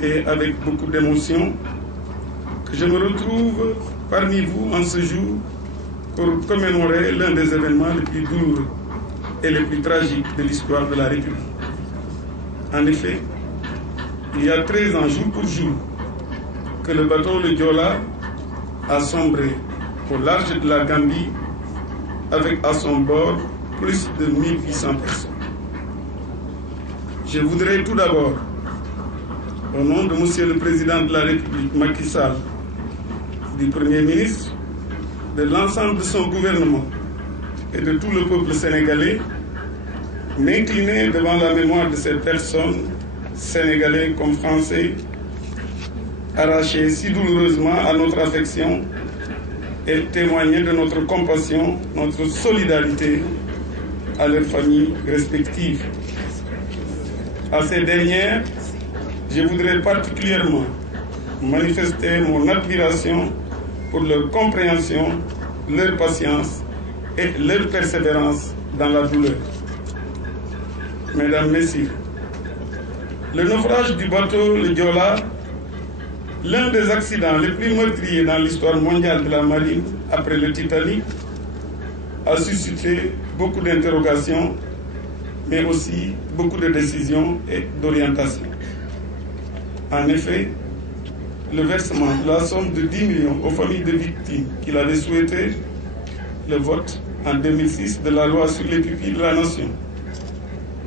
C'est avec beaucoup d'émotion que je me retrouve parmi vous en ce jour pour commémorer l'un des événements les plus douloureux et les plus tragiques de l'histoire de la République. En effet, il y a 13 ans, jour pour jour, que le bateau le Joola a sombré au large de la Gambie avec à son bord plus de 1800 personnes. Je voudrais tout d'abord, au nom de Monsieur le Président de la République Macky Sall, du Premier ministre, de l'ensemble de son gouvernement et de tout le peuple sénégalais, m'incliner devant la mémoire de ces personnes, sénégalais comme français, arrachés si douloureusement à notre affection et témoigner de notre compassion, notre solidarité à leurs familles respectives. À ces dernières, je voudrais particulièrement manifester mon admiration pour leur compréhension, leur patience et leur persévérance dans la douleur. Mesdames, Messieurs, le naufrage du bateau le Joola, l'un des accidents les plus meurtriers dans l'histoire mondiale de la marine après le Titanic, a suscité beaucoup d'interrogations, mais aussi beaucoup de décisions et d'orientations. En effet, le versement de la somme de 10 millions aux familles de victimes qu'il avait souhaité, le vote en 2006 de la loi sur les pupilles de la nation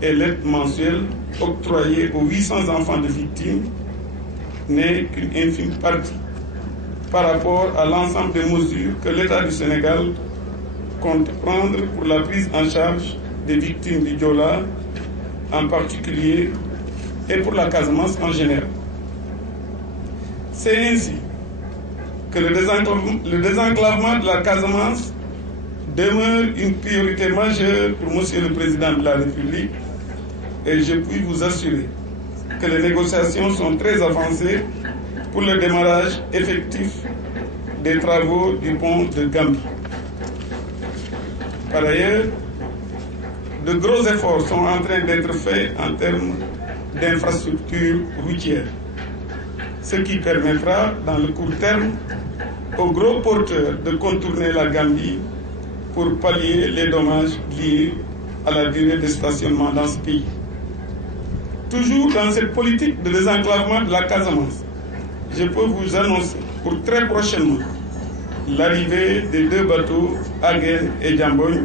et l'aide mensuelle octroyée aux 800 enfants de victimes n'est qu'une infime partie par rapport à l'ensemble des mesures que l'État du Sénégal compte prendre pour la prise en charge des victimes du Joola en particulier et pour la Casamance en général. C'est ainsi que le désenclavement de la Casamance demeure une priorité majeure pour Monsieur le Président de la République et je puis vous assurer que les négociations sont très avancées pour le démarrage effectif des travaux du pont de Gambie. Par ailleurs, de gros efforts sont en train d'être faits en termes d'infrastructures routières, ce qui permettra, dans le court terme, aux gros porteurs de contourner la Gambie pour pallier les dommages liés à la durée de stationnement dans ce pays. Toujours dans cette politique de désenclavement de la Casamance, je peux vous annoncer pour très prochainement l'arrivée des 2 bateaux Aguène et Diambogne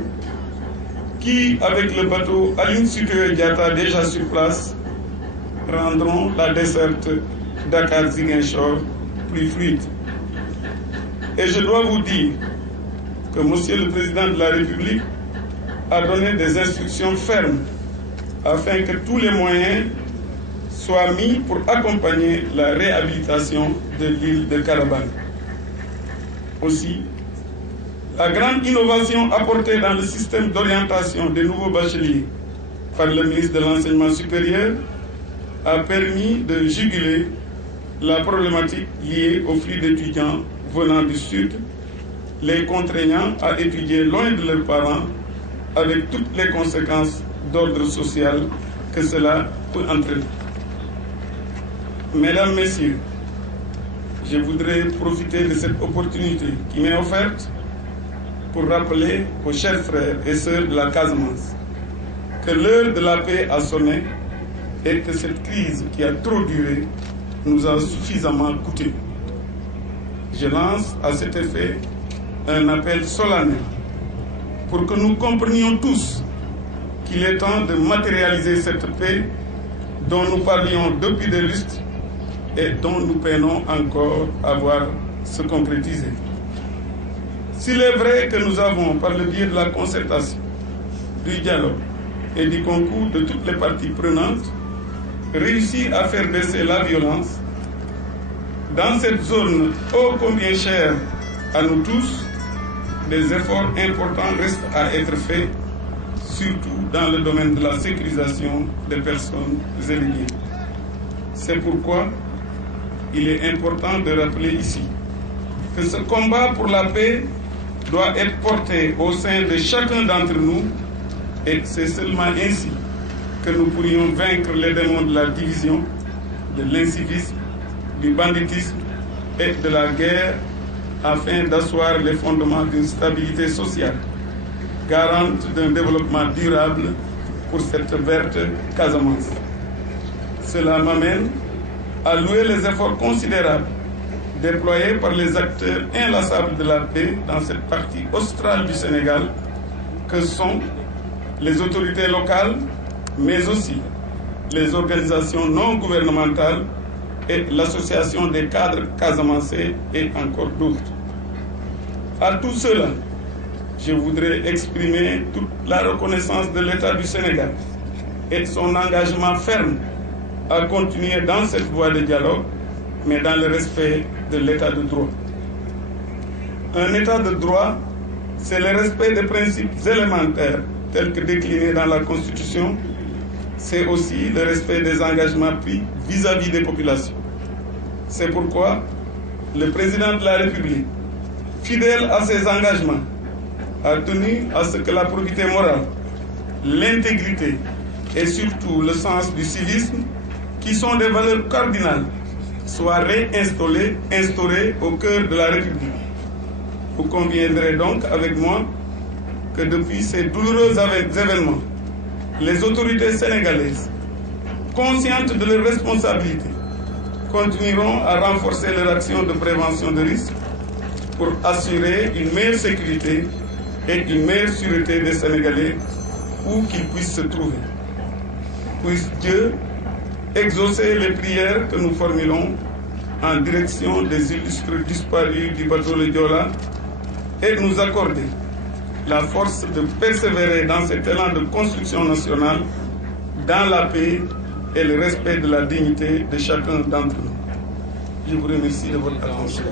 qui, avec le bateau Aline Sitoé Diatta déjà sur place, rendront la desserte Dakar-Ziguinchor plus fluide. Et je dois vous dire que Monsieur le Président de la République a donné des instructions fermes afin que tous les moyens soient mis pour accompagner la réhabilitation de l'île de Carabane. Aussi, la grande innovation apportée dans le système d'orientation des nouveaux bacheliers par le ministre de l'Enseignement supérieur a permis de juguler la problématique liée au flux d'étudiants venant du Sud, les contraignant à étudier loin de leurs parents avec toutes les conséquences d'ordre social que cela peut entraîner. Mesdames, Messieurs, je voudrais profiter de cette opportunité qui m'est offerte pour rappeler aux chers frères et sœurs de la Casamance que l'heure de la paix a sonné et que cette crise qui a trop duré nous a suffisamment coûté. Je lance à cet effet un appel solennel pour que nous comprenions tous qu'il est temps de matérialiser cette paix dont nous parlions depuis des lustres et dont nous peinons encore à voir se concrétiser. S'il est vrai que nous avons, par le biais de la concertation, du dialogue et du concours de toutes les parties prenantes, réussi à faire baisser la violence, dans cette zone ô combien chère à nous tous, des efforts importants restent à être faits, surtout dans le domaine de la sécurisation des personnes et des biens. C'est pourquoi il est important de rappeler ici que ce combat pour la paix doit être porté au sein de chacun d'entre nous et c'est seulement ainsi que nous pourrions vaincre les démons de la division de l'incivisme, du banditisme et de la guerre afin d'asseoir les fondements d'une stabilité sociale, garante d'un développement durable pour cette verte Casamance. Cela m'amène à louer les efforts considérables déployés par les acteurs inlassables de la paix dans cette partie australe du Sénégal, que sont les autorités locales, mais aussi les organisations non gouvernementales et l'association des cadres casamançais et encore d'autres. À tout cela, je voudrais exprimer toute la reconnaissance de l'État du Sénégal et son engagement ferme à continuer dans cette voie de dialogue, mais dans le respect de l'État de droit. Un État de droit, c'est le respect des principes élémentaires tels que déclinés dans la Constitution. C'est aussi le respect des engagements pris vis-à-vis des populations. C'est pourquoi le président de la République, fidèle à ses engagements, a tenu à ce que la probité morale, l'intégrité et surtout le sens du civisme, qui sont des valeurs cardinales, soient instaurées au cœur de la République. Vous conviendrez donc avec moi que depuis ces douloureux événements, les autorités sénégalaises, conscientes de leurs responsabilités, continueront à renforcer leur action de prévention de risques pour assurer une meilleure sécurité et une meilleure sûreté des Sénégalais où qu'ils puissent se trouver. Puisse Dieu exaucer les prières que nous formulons en direction des illustres disparus du bateau le Joola et nous accorder la force de persévérer dans cet élan de construction nationale, dans la paix et le respect de la dignité de chacun d'entre nous. Je vous remercie de votre attention.